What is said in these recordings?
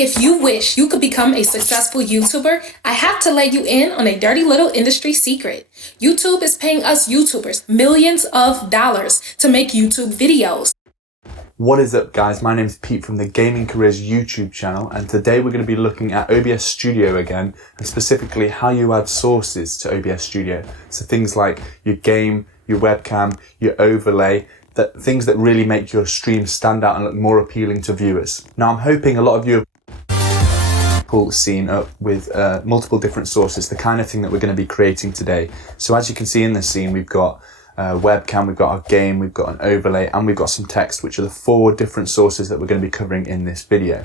If you wish you could become a successful YouTuber, I have to let you in on a dirty little industry secret. YouTube is paying us YouTubers millions of dollars to make YouTube videos. What is up, guys? My name is Pete from the Gaming Careers YouTube channel, and today we're going to be looking at OBS Studio again, and specifically how you add sources to OBS Studio. So things like your game, your webcam, your overlay, things that really make your stream stand out and look more appealing to viewers. Now, I'm hoping a lot of you have pulled the scene up with multiple different sources, the kind of thing that we're going to be creating today. So as you can see in this scene, we've got webcam, we've got our game, we've got an overlay, and we've got some text, which are the 4 different sources that we're going to be covering in this video.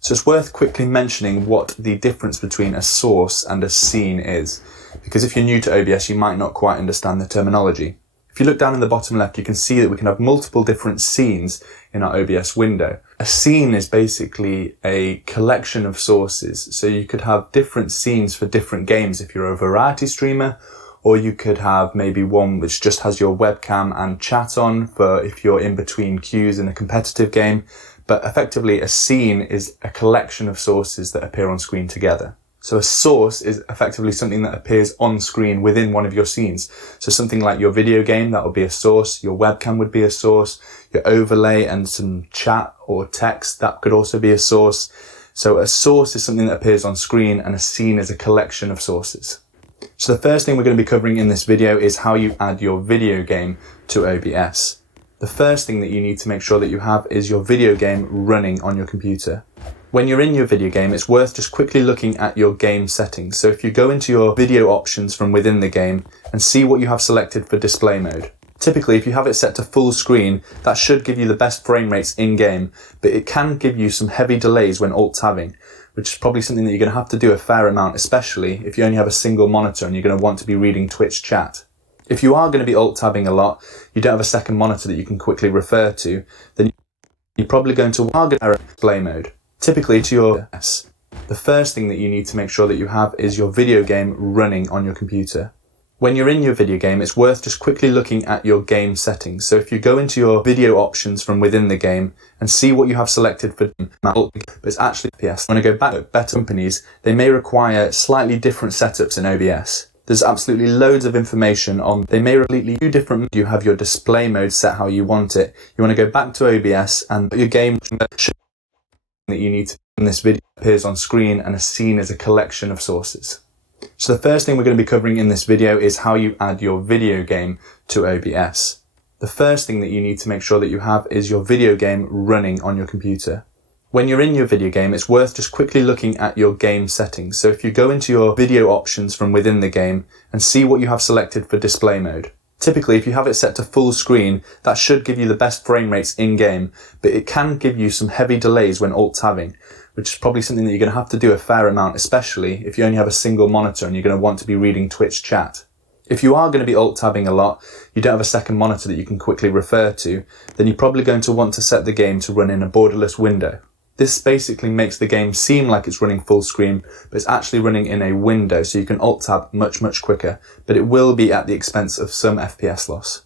So it's worth quickly mentioning what the difference between a source and a scene is, because if you're new to OBS, you might not quite understand the terminology. If you look down in the bottom left, you can see that we can have multiple different scenes in our OBS window. A scene is basically a collection of sources. So you could have different scenes for different games if you're a variety streamer, or you could have maybe one which just has your webcam and chat on for if you're in between queues in a competitive game. But effectively, a scene is a collection of sources that appear on screen together. So a source is effectively something that appears on screen within one of your scenes. So something like your video game, that would be a source. Your webcam would be a source. Your overlay and some chat or text, that could also be a source. So a source is something that appears on screen, and a scene is a collection of sources. So the first thing we're going to be covering in this video is how you add your video game to OBS. The first thing that you need to make sure that you have is your video game running on your computer. When you're in your video game, it's worth just quickly looking at your game settings. So if you go into your video options from within the game and see what you have selected for display mode. Typically, if you have it set to full screen, that should give you the best frame rates in-game, but it can give you some heavy delays when alt-tabbing, which is probably something that you're going to have to do a fair amount, especially if you only have a single monitor and you're going to want to be reading Twitch chat. If you are going to be alt-tabbing a lot, you don't have a second monitor that you can quickly refer to, then you're probably going to target display mode. Typically to your OBS. The first thing that you need to make sure that you have is your video game running on your computer. When you're in your video game, it's worth just quickly looking at your game settings. So if you go into your video options from within the game and see what you have selected for, but it's actually OBS. When I go back to better companies, they may require slightly different setups in OBS. There's absolutely loads of information on, they may completely do different. You have your display mode set how you want it. You want to go back to OBS and your game that you need to in this video appears on screen, and a scene is a collection of sources. So the first thing we're going to be covering in this video is how you add your video game to OBS. The first thing that you need to make sure that you have is your video game running on your computer. When you're in your video game, it's worth just quickly looking at your game settings. So if you go into your video options from within the game and see what you have selected for display mode. Typically, if you have it set to full screen, that should give you the best frame rates in-game, but it can give you some heavy delays when alt-tabbing, which is probably something that you're going to have to do a fair amount, especially if you only have a single monitor and you're going to want to be reading Twitch chat. If you are going to be alt-tabbing a lot, you don't have a second monitor that you can quickly refer to, then you're probably going to want to set the game to run in a borderless window. This basically makes the game seem like it's running full screen, but it's actually running in a window, so you can alt-tab much quicker, but it will be at the expense of some FPS loss.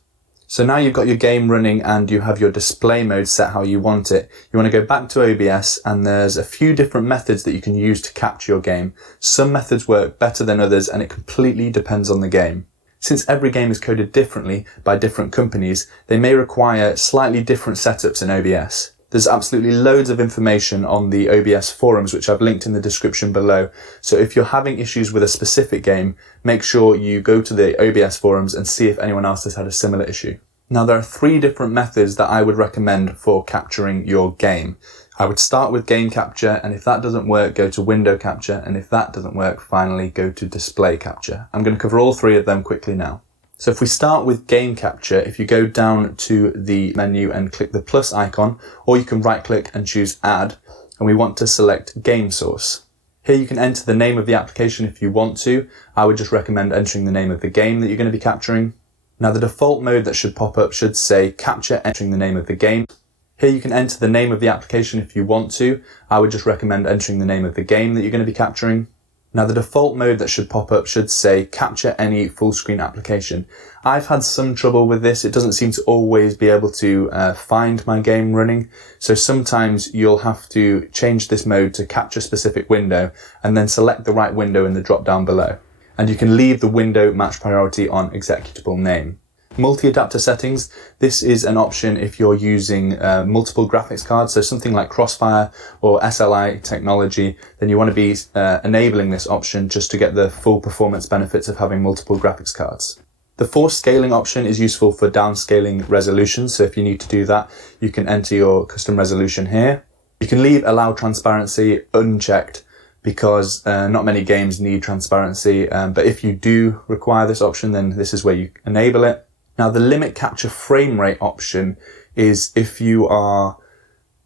So now you've got your game running and you have your display mode set how you want it. You want to go back to OBS, and there's a few different methods that you can use to capture your game. Some methods work better than others, and it completely depends on the game. Since every game is coded differently by different companies, they may require slightly different setups in OBS. There's absolutely loads of information on the OBS forums, which I've linked in the description below. So if you're having issues with a specific game, make sure you go to the OBS forums and see if anyone else has had a similar issue. Now, there are 3 different methods that I would recommend for capturing your game. I would start with game capture, and if that doesn't work, go to window capture, and if that doesn't work, finally go to display capture. I'm going to cover all 3 of them quickly now. So if we start with game capture, if you go down to the menu and click the plus icon, or you can right click and choose add, and we want to select game source. Here you can enter the name of the application if you want to. I would just recommend entering the name of the game that you're going to be capturing. Now the default mode that should pop up should say capture entering the name of the game. Here you can enter the name of the application if you want to. I would just recommend entering the name of the game that you're going to be capturing. Now the default mode that should pop up should say capture any full screen application. I've had some trouble with this. It doesn't seem to always be able to find my game running. So sometimes you'll have to change this mode to capture specific window and then select the right window in the drop down below. And you can leave the window match priority on executable name. Multi-adapter settings. This is an option if you're using multiple graphics cards, so something like Crossfire or SLI technology, then you want to be enabling this option just to get the full performance benefits of having multiple graphics cards. The force scaling option is useful for downscaling resolution, so if you need to do that, you can enter your custom resolution here. You can leave allow transparency unchecked because not many games need transparency, but if you do require this option, then this is where you enable it. Now the limit capture frame rate option is if you are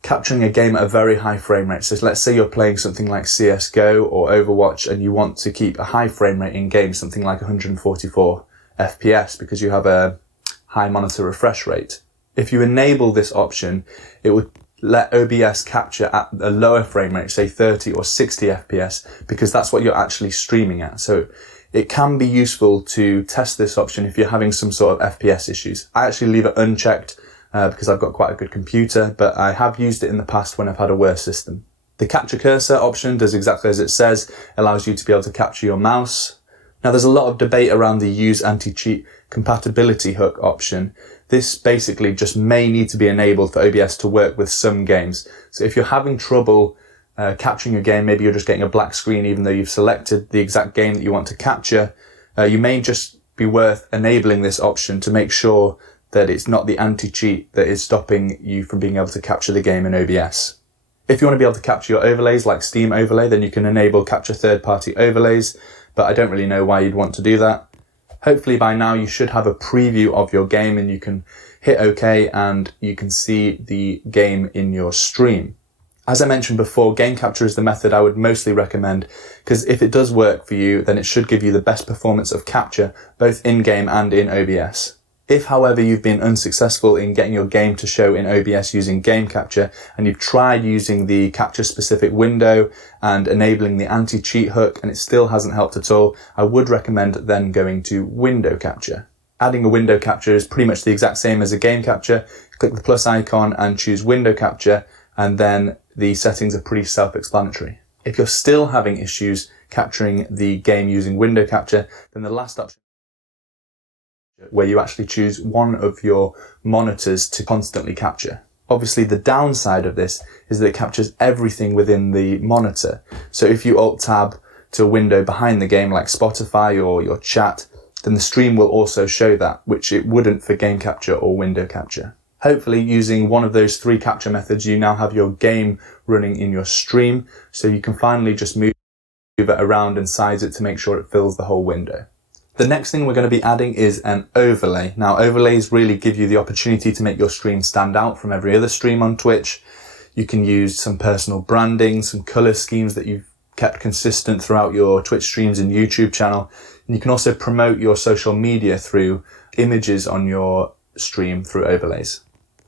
capturing a game at a very high frame rate. So let's say you're playing something like CSGO or Overwatch and you want to keep a high frame rate in game, something like 144 FPS because you have a high monitor refresh rate. If you enable this option, it would let OBS capture at a lower frame rate, say 30 or 60 FPS, because that's what you're actually streaming at. So it can be useful to test this option if you're having some sort of FPS issues. I actually leave it unchecked because I've got quite a good computer, but I have used it in the past when I've had a worse system. The capture cursor option does exactly as it says, allows you to be able to capture your mouse. Now there's a lot of debate around the use anti-cheat compatibility hook option. This basically just may need to be enabled for OBS to work with some games. So if you're having trouble capturing a game, maybe you're just getting a black screen even though you've selected the exact game that you want to capture, you may just be worth enabling this option to make sure that it's not the anti-cheat that is stopping you from being able to capture the game in OBS. If you want to be able to capture your overlays like Steam Overlay, then you can enable capture third-party overlays, but I don't really know why you'd want to do that. Hopefully by now you should have a preview of your game and you can hit OK and you can see the game in your stream. As I mentioned before, game capture is the method I would mostly recommend because if it does work for you, then it should give you the best performance of capture, both in-game and in OBS. If, however, you've been unsuccessful in getting your game to show in OBS using game capture and you've tried using the capture specific window and enabling the anti-cheat hook and it still hasn't helped at all, I would recommend then going to window capture. Adding a window capture is pretty much the exact same as a game capture. Click the plus icon and choose window capture, and then the settings are pretty self-explanatory. If you're still having issues capturing the game using window capture, then the last option where you actually choose one of your monitors to constantly capture. Obviously the downside of this is that it captures everything within the monitor. So if you alt-tab to a window behind the game like Spotify or your chat, then the stream will also show that, which it wouldn't for game capture or window capture. Hopefully using one of those three capture methods, you now have your game running in your stream, so you can finally just move it around and size it to make sure it fills the whole window. The next thing we're going to be adding is an overlay. Now overlays really give you the opportunity to make your stream stand out from every other stream on Twitch. You can use some personal branding, some color schemes that you've kept consistent throughout your Twitch streams and YouTube channel. And you can also promote your social media through images on your stream through overlays.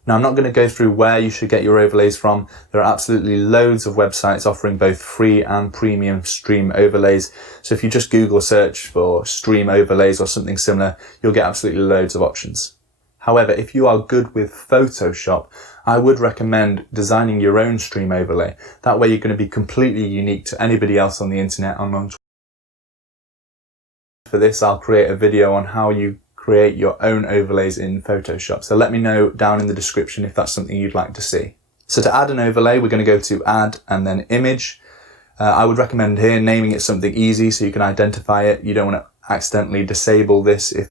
Now, I'm not going to go through where you should get your overlays from. There are absolutely loads of websites offering both free and premium stream overlays. So if you just Google search for stream overlays or something similar, you'll get absolutely loads of options. However, if you are good with Photoshop, I would recommend designing your own stream overlay. That way you're going to be completely unique to anybody else on the internet and on Twitter. For this, I'll create a video on how you create your own overlays in Photoshop. So let me know down in the description if that's something you'd like to see. So to add an overlay, we're going to go to add and then image. I would recommend here naming it something easy so you can identify it. You don't want to accidentally disable this if